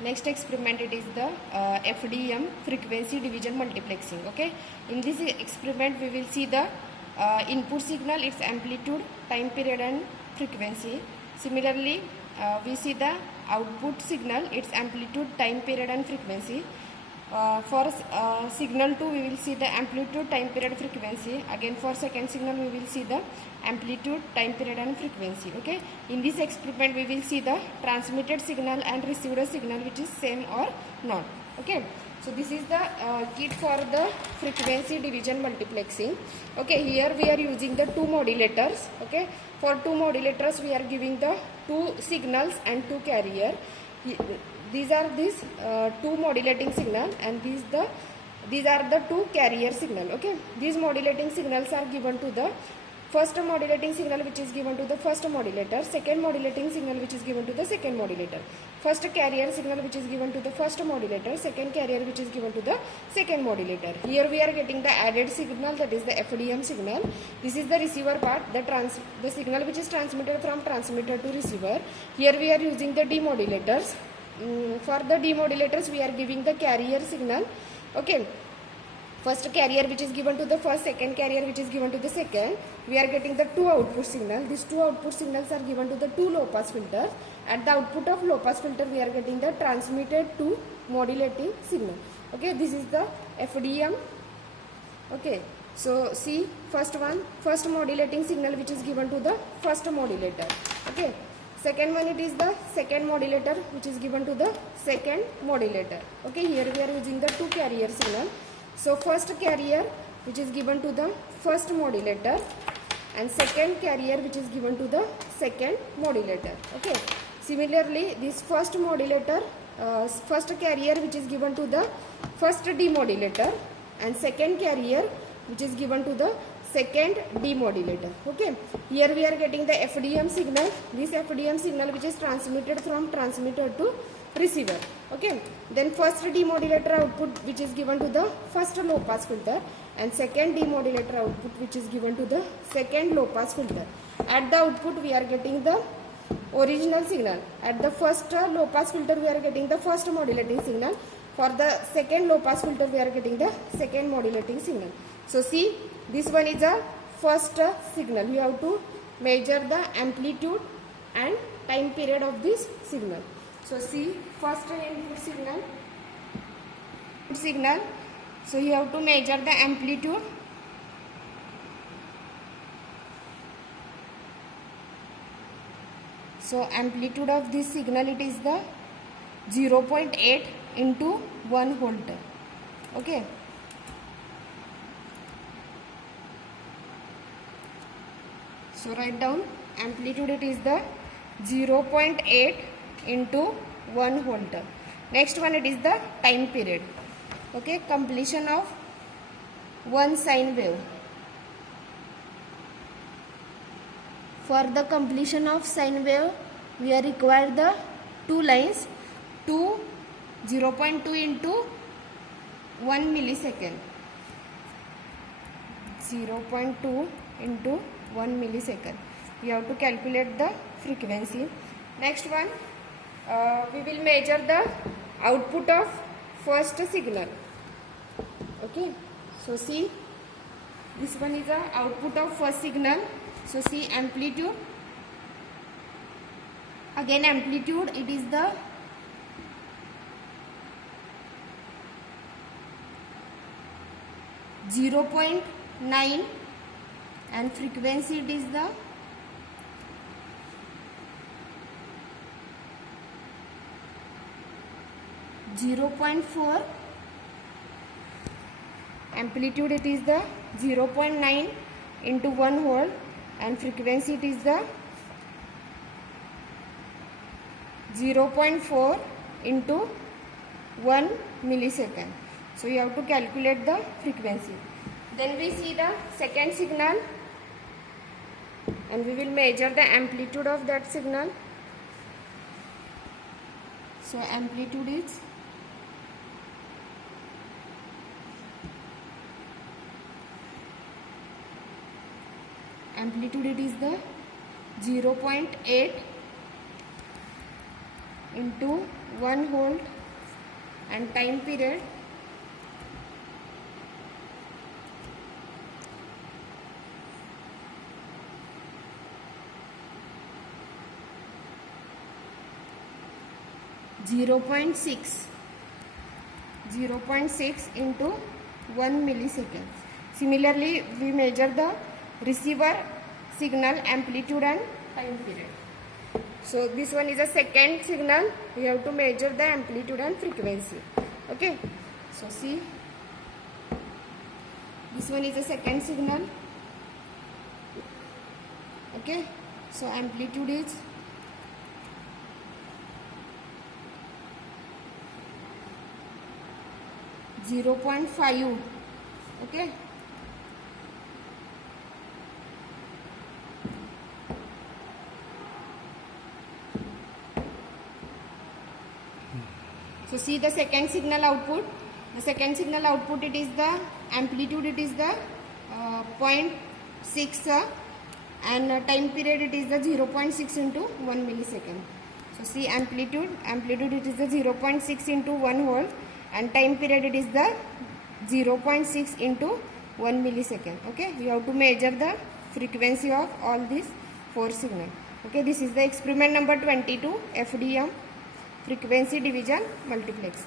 Next experiment, it is the FDM, frequency division multiplexing. Okay, in this experiment we will see the input signal, its amplitude, time period and frequency. Similarly, we see the output signal, its amplitude, time period and frequency. For signal 2 we will see the amplitude, time period, frequency. Again for second signal we will see the amplitude, time period and frequency. Okay, in this experiment we will see the transmitted signal and received signal which is same or not. Okay, so this is the kit for the frequency division multiplexing. Okay, here we are using the two modulators. Okay, for two modulators we are giving the two signals and two carrier. These are two modulating signal and these are the two carrier signal. Okay, these modulating signals are given to the first modulating signal which is given to the first modulator, second modulating signal which is given to the second modulator, first carrier signal which is given to the first modulator, second carrier which is given to the second modulator. Here we are getting the added signal, that is the FDM signal. This is the receiver part, the signal which is transmitted from transmitter to receiver. Here we are using the demodulators. For the demodulators we are giving the carrier signal. Okay, first carrier which is given to the first, second carrier which is given to the second. We are getting the two output signal. These two output signals are given to the two low pass filters. At the output of low pass filter we are getting the transmitted to modulating signal. Okay, this is the FDM. Okay, so see first modulating signal which is given to the first modulator. Okay, second one, it is the second modulator which is given to the second modulator. Okay, here we are using the two carrier signal. So first carrier which is given to the first modulator and second carrier which is given to the second modulator. Okay, similarly this first modulator, first carrier which is given to the first demodulator and second carrier which is given to the second demodulator. Okay, here we are getting the FDM signal. This FDM signal which is transmitted from transmitter to receiver. Okay, then first demodulator output which is given to the first low pass filter and second demodulator output which is given to the second low pass filter. At the output we are getting the original signal. At the first low pass filter we are getting the first modulating signal. For the second low pass filter we are getting the second modulating signal. So see, this one is a first signal. You have to measure the amplitude and time period of this signal. So see, first input signal. So you have to measure the amplitude. So amplitude of this signal, it is the 0.8 into 1 volt. Okay. So write down amplitude, it is the 0.8 into 1 volt. Next one, it is the time period. Okay, completion of one sine wave. For the completion of sine wave we are required the two lines, 0.2 into 1 millisecond. 0.2 into 1 millisecond. We have to calculate the frequency. Next one, we will measure the output of first signal. Okay, so see, this one is the output of first signal. So see amplitude. Again amplitude, it is the 0.9 and frequency, it is the 0.4. Amplitude, it is the 0.9 into 1 volt and frequency, it is the 0.4 into 1 millisecond. So you have to calculate the frequency. Then we see the second signal and we will measure the amplitude of that signal. So amplitude is it is the 0.8 into 1 volt and time period zero point six into 1 millisecond. Similarly, we measure the receiver signal amplitude and time period. So this one is a second signal. We have to measure the amplitude and frequency. Okay. So see, this one is a second signal. Okay. So amplitude is 0.5. Okay. So see the second signal output. The second signal output, it is the amplitude, it is the 0.6 and time period, it is the 0.6 into 1 millisecond. So see amplitude it is the 0.6 into 1 volt and time period it is the 0.6 into 1 millisecond. Okay, you have to measure the frequency of all these 4 signals. Okay, this is the experiment number 22, FDM, frequency division multiplexer.